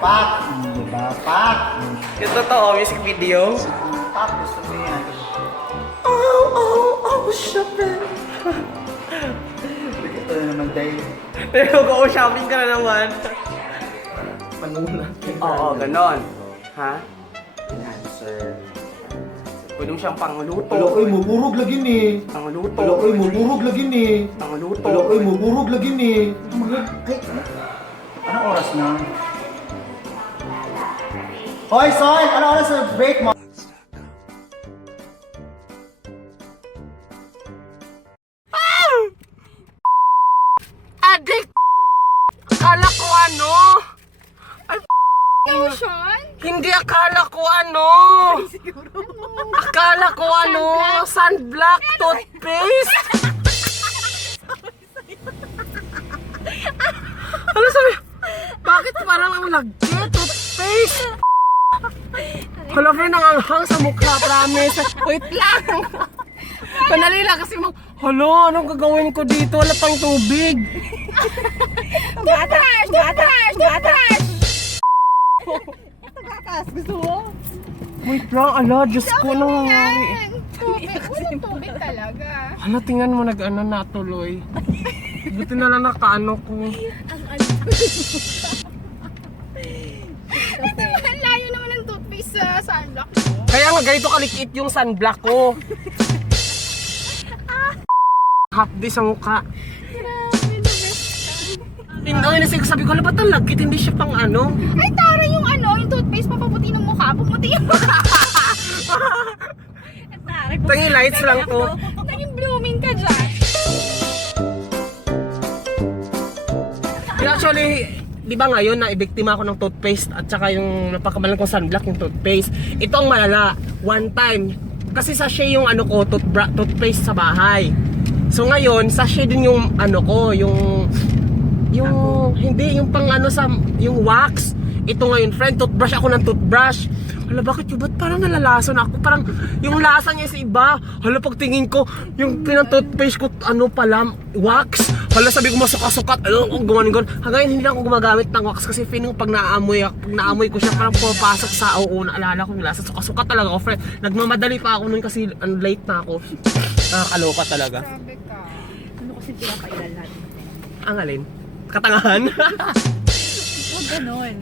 Pak! Diba, Pak? Yung totoo, music video. Pak, gusto mo yan. Shopping. Ito na naman dahil Pero kung shopping ka na naman. manulat. Oo, ganon. Ha? Answer. Pwede mo siyang pangluto. Aloy, mumurog lagi ni. Pangluto. Aloy, mumurog lagi ni. Pangluto. Aloy, mumurog lagi ni. Anong oras na? Hoy, Sol! Anong oras na break mo? Adik! Akala ko ano? Ay, Lotion? hindi akala ko ano? Akala ko ano? Sunblock toothpaste? Ano sabi? Bakit parang ang lagkit? Toothpaste? Hala, friend, nanganghang sa mukha, promise. Wait lang. Panali lang kasi hala, anong gagawin ko dito? Wala pang tubig. Gatas! Gatas! Gatas! Gatas! Gusto mo? Wait lang, ala, Diyos ko, nangyari. Yan! Tubig! Walang tubig talaga. Hala, tingnan mo, nag-ano na tuloy. Buti na lang nakaano ko. Ang layo naman ng toothpaste sa sunblock mo. Kaya nga, ganito kalikiit yung sunblock ko. Hapdi sa mukha. Grabe, the best ka. Hindi, sabi ko, ba't ang lagkit? Hindi siya pang ano. Ay, tara yung ano, yung toothpaste, papaputi ng mukha. Pumuti yung mukha. Tangi lights lang to. Naging blooming ka dyan. Actually, di ba ngayon na ibiktima ako ng toothpaste at saka yung napakamalang kong sunblock yung toothpaste. Ito ang malala. One time, kasi sachet yung ano ko, toothpaste sa bahay. So ngayon, sachet din yung ano ko, yung hindi, yung pang ano sa, yung wax. Ito ngayon, friend, toothbrush ako ng toothbrush. Hala, bakit yun? Ba't parang nalalason ako? Parang yung lasa niya sa iba. Hala, pagtingin ko, yung pinang-toothpaste ko, ano pala, wax. Hala, sabi ko masuka-sukat. Ano, gumanon. Hanggang hindi na ako gumagamit ng wax kasi feeling pag naamoy ko siya, parang pumapasok sa naalala ko yung lasa. Suka-sukat talaga ako, friend. Nagmamadali pa ako nun kasi late na ako. Nakakaloka talaga. Grabe ka. Ano kasi pinapailan natin? Ang alin? Katangahan? Huwag ganon.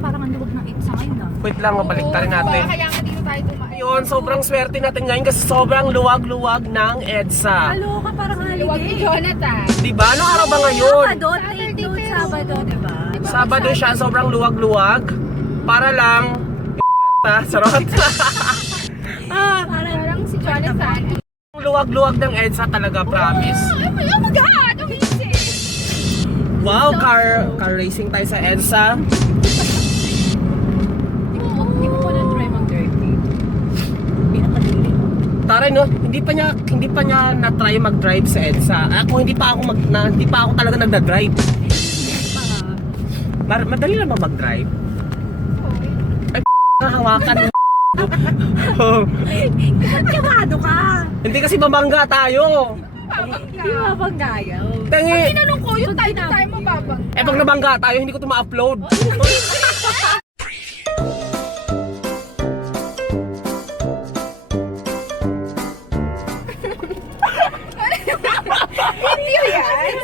Parang ang luwag ng itsa ngayon na. Wait lang, mabalik rin natin. Kaya nga dito tayo tumayo. Yun, sobrang swerte natin ngayon kasi sobrang luwag-luwag ng EDSA. Halo ka, parang Luwag ni holiday. Jonathan. Diba? Anong araw ba ngayon? Sabado, take note, Sabado, diba? Sabado siya, sobrang luwag-luwag. Para lang, sarot. Parang si Jonathan. Luwag-luwag ng EDSA talaga, promise. Oh my God! Amazing! Wow, car racing tayo sa EDSA. Hindi ko pa na-try mag-dirty. Pinakadili. Taray no, hindi pa niya na-try mag-drive sa EDSA. Hindi pa ako talaga nagda-drive. Madali lang ba mag-drive? Ay, hawakan mo. Oh. Kamado ka! Hindi kasi babangga tayo. Hindi mapanggayaw. Tangi. Tinanong ko yung tayo mababang. Eh pag nabangga tayo, hindi ko ito ma-upload. Hindi yan.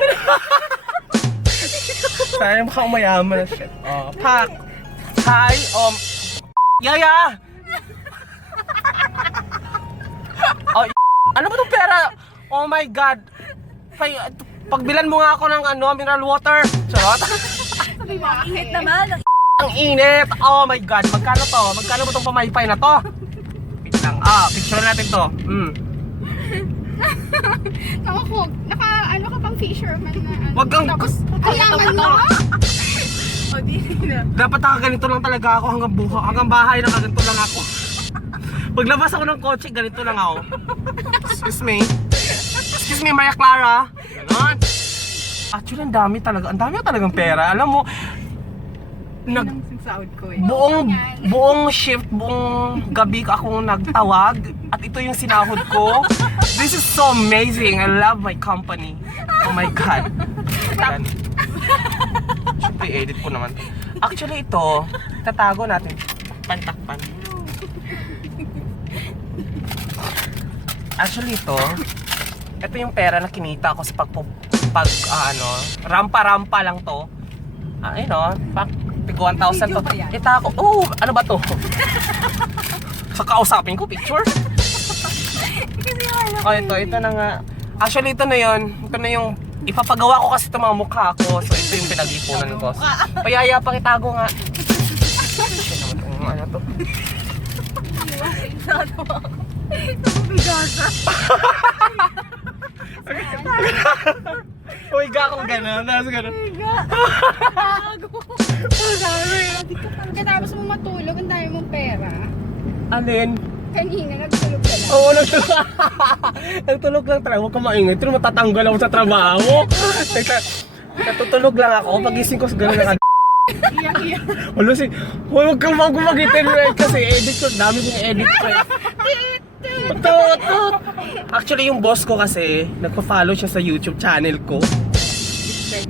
Sana mukhang mayaman na shit. Oh, Pak. Hi, Yaya! Oh, ano ba itong pera? Oh my God. Pagbilan mo nga ako ng mineral water. Charot. Sabi mo, Init naman. Ang init. Oh my God. Magkano to? Magkano ba itong pamaypay na to? Wait lang. Picture natin to. Nakakog. Ano ka pang fisherman na ano. Wag kang... Tapos, kayaman mo? O, di na. Dapat nakaganito lang talaga ako hanggang bahay nakaganito lang ako. Paglabas ako ng kotse, ganito lang ako. Excuse me. Excuse me, Maria Clara. Ganon. Actually, ang dami talagang pera. Alam mo, Sahod ko eh. buong shift, buong gabi akong nagtawag. At ito yung sinahod ko. This is so amazing. I love my company. Oh my God. Yan. Siyempre, edit ko naman. Actually, ito, tatago natin. Takpan. Actually, ito yung pera na kinita ko sa rampa-rampa lang to. Tig 1,000 to. Kita ko, ano ba to? Sa kausapin ko, picture? Ito na nga. Actually, ito na yun. Ito na yung ipapagawa ko kasi ito mga mukha ko. So, ito yung pinag-ipunan ko. Payaya pa kitago nga. Ano to? Uy, ga akong gano'n. Nasa gano'n. Pagkatapos mo matulog, ang dami mong pera. Alin? Kanina, nagtulog ka lang. Oo, nagtulog. Nagtulog lang talaga. Huwag ka maingay. Pero matatanggal ako sa trabaho. Natutulog lang ako. Pagising ko sa gano'n na Iyak-iyak. Huwag kang magumagitin kasi edit ko. Dami kong edit ko. Tut. Actually, yung boss ko kasi, nagpa-follow siya sa YouTube channel ko.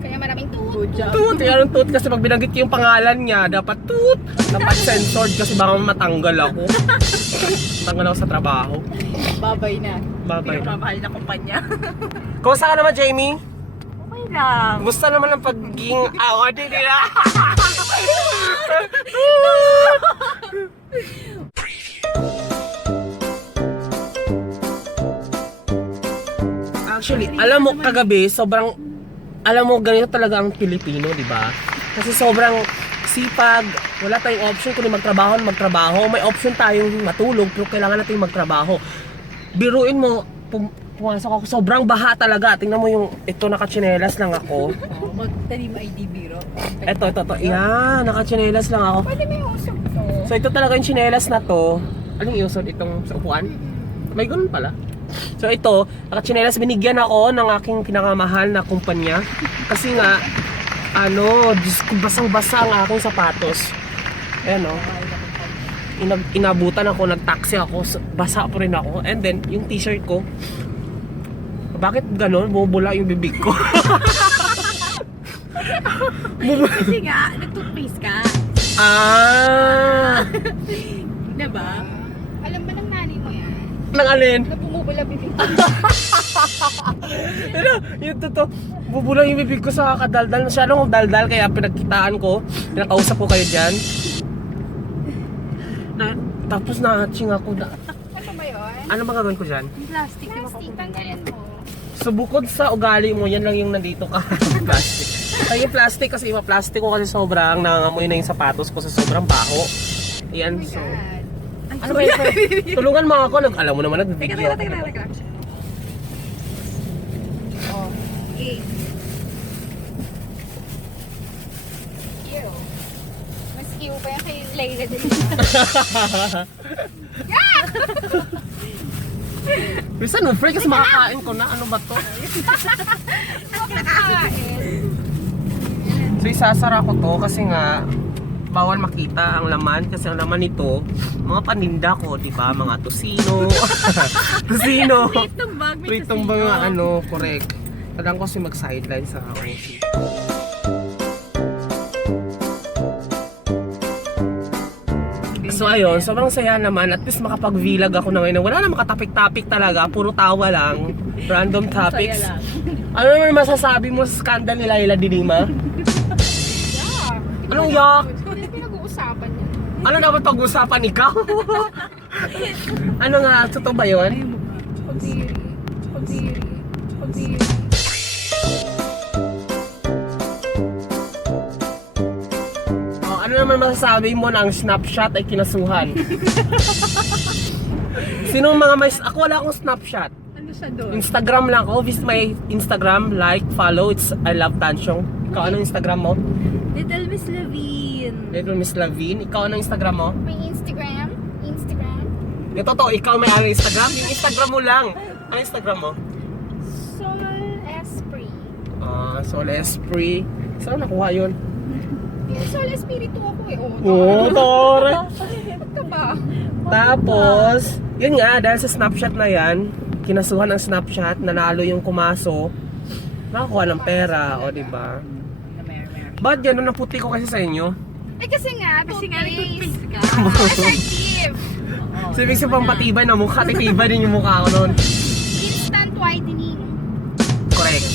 Kaya maraming Tut, yan tut kasi pag binanggit ko yung pangalan niya, dapat tut. Dapat censored kasi baka matanggal ako. Matanggal ako sa trabaho. babay na. Babay na. Pinakamahal na kumpanya. Kumusta ka naman, Jamie? Okay lang. Kumusta naman ang pagiging award nila? Actually, alam mo kagabi, alam mo ganito talaga ang Pilipino, di ba? Kasi sobrang sipag, wala tayong option kundi magtrabaho. May option tayong matulog, pero kailangan natin magtrabaho. Biruin mo, pumasok ako, sobrang baha talaga. Tingnan mo yung, ito nakatsinelas lang ako. Magtanim ID biro. Ito. Yan, nakatsinelas lang ako. Pwede may usap to. So ito talaga yung tsinelas na to. Anong iusod itong sa upuan? May ganun pala. So ito, nakatsinelas, binigyan ako ng aking pinakamahal na kumpanya. Kasi nga, Diyos ko, basang-basa ang aking sapatos. Ayan o. Inabutan ako, nag-taxi ako, basa po rin ako. And then, yung t-shirt ko, bakit gano'n? Bubula yung bibig ko. Kasi nga, nag-toothpaste ka. Diba? Alam ba ng nanay mo yan? Nang alin? Na bumubula bibig. Yung totoo, bubula yung bibig ko sa kakadaldal. Masyadong daldal, kaya pinagkitaan ko, pinakausap ko kayo dyan. Tapos na-hatching ako na. Ano ba yun? Ano ba gagawin ko dyan? Plastic, di ba? Plastic, tanggalin mo. So bukod sa ugali mo, yan lang yung nandito ka. Plastic. Ay, yung plastic kasi plastic ko kasi sobrang nangangamoy na yung sapatos ko sa sobrang baho. Yan, so. God. Ano ba yun? Tulungan mo ako. Alam mo naman, nagbibigyo. Teka. Oh, okay. Ew. Mas ew pa yan kay Layla din. Bisa no, free kasi makakain ko na. Ano ba to? So isasara ko to kasi nga bawal makita ang laman kasi ang laman nito mga paninda ko, di ba? Mga tosino. Tosino. Pritong mga correct. Kailangan ko kasi mag-sideline sa akin. So ayun, sobrang saya naman. At least makapag-vlog ako na ngayon. Wala na makatapik-tapik talaga. Puro tawa lang. Random topics. Ano naman masasabi mo sa scandal ni Layla Dinima? Anong yak? Ano yung pinag-uusapan niya? Ano dapat pag-usapan ikaw? Ano nga? Totoo ba yun? Pagdiri. Ano naman masasabi mo na ang Snapchat ay kinasuhan? Sino mga may... Ako wala akong Snapchat. Ano siya doon? Instagram lang ako. Visit my Instagram. Like, follow. It's I Love Tansyong. Ikaw, anong Instagram mo? Little Miss Levine. Little Miss Lavine. Ikaw, anong Instagram mo? May Instagram. Ito to, ikaw may ano Instagram? Yung Instagram mo lang. Ano Instagram mo? Sol Esprit. Sol Esprit. Saan nakuha yun? Yung Sol Espiritu ako eh. Oo, tore. Ba't ka ba? Tapos, Yun nga, dahil sa Snapchat na yan, kinasuhan ng Snapchat, nanalo yung kumaso, nakakuha ng pera, o diba? Ba't gano'n na puti ko kasi sa inyo? Eh kasi nga, toothpaste. ka. Assertive. So, ibig sabihin pang patibay na mukha, titibay din yung mukha ko noon. Instant whitening. Correct.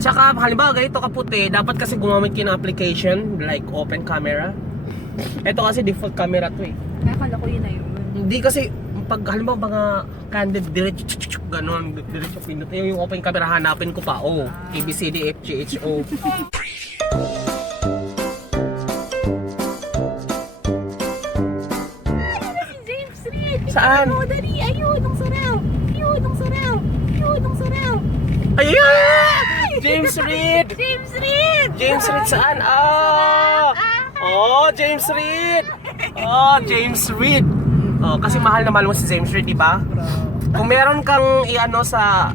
Tsaka, halimbawa ganito kaputi, dapat kasi gumamit kayo ng application, like open camera. Ito kasi default camera to eh. Kaya akala ko yun na yun. Hindi kasi, pag halimbawa mga candid, diretso, ganon, diretso pinot. Yung open camera, hanapin ko pa, oh, ABCDFGHO. James Reid! Saan? Oh, dali! Ayun! Ang sarap! Ayun! Ang sarap! Ayun! Ang sarap! Ayun! James Reid! James Reid! James Reid saan? Ah! Oh, James Reid! Oh, James Reid! Oh, kasi mahal na mahal mo si James Reid, di ba? Kung meron kang i-ano sa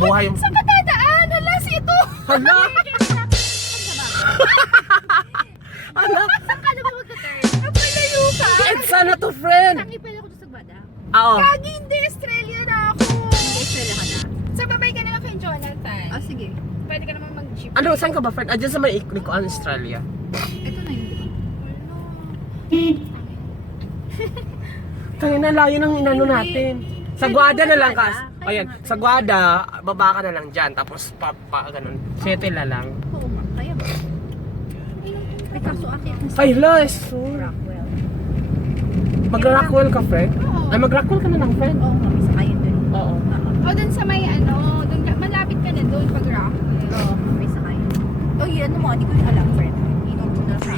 buhay yung... Saan ka dadaan? Hala, si ito. Hala! Hala! Saan ka na ba magka-turn? Napalayo ka. Edsa na to, friend! Tangi pala ko doon sa Bada. Oo. Kagi, hindi. Australia na ako. Australia ka na? Sa babay ka na lang kay Jonathan. Ah, sige. Pwede ka naman mag-jeep. Ano, saan ka ba, friend? Diyan sa may Likuan, Australia. Ito na yun, di ba? Tayo na, layo ng inano natin. Sa Guada na lang ka. Ayan, sa Guada, baba ka na lang dyan. Tapos ganun. Settle na lang. Oo nga, kaya ba? May kaso akin. Ay, Lois! Rockwell. Mag-Rockwell ka, friend? Oo. Ay, mag-Rockwell ka na lang, friend? Oo nga, isa kayo din. Oo. O, dun sa may ano, dun, malapit ka na dun pag Rockwell. Oo, may isa kayo. Oh, yun, ano mo, hindi ko yung alam, friend. Inom ko na sa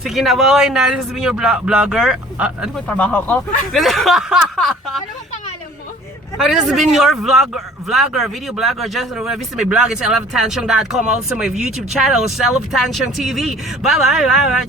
Sige na, baway na. This has been your vlogger. Ano ba yung trabaho ko? Ano bang pangalan mo? This has been your vlogger, video blogger. Just visit my blog. It's seloftansyong.com. Also my YouTube channel, Seloftansyong TV. Bye-bye. Bye-bye.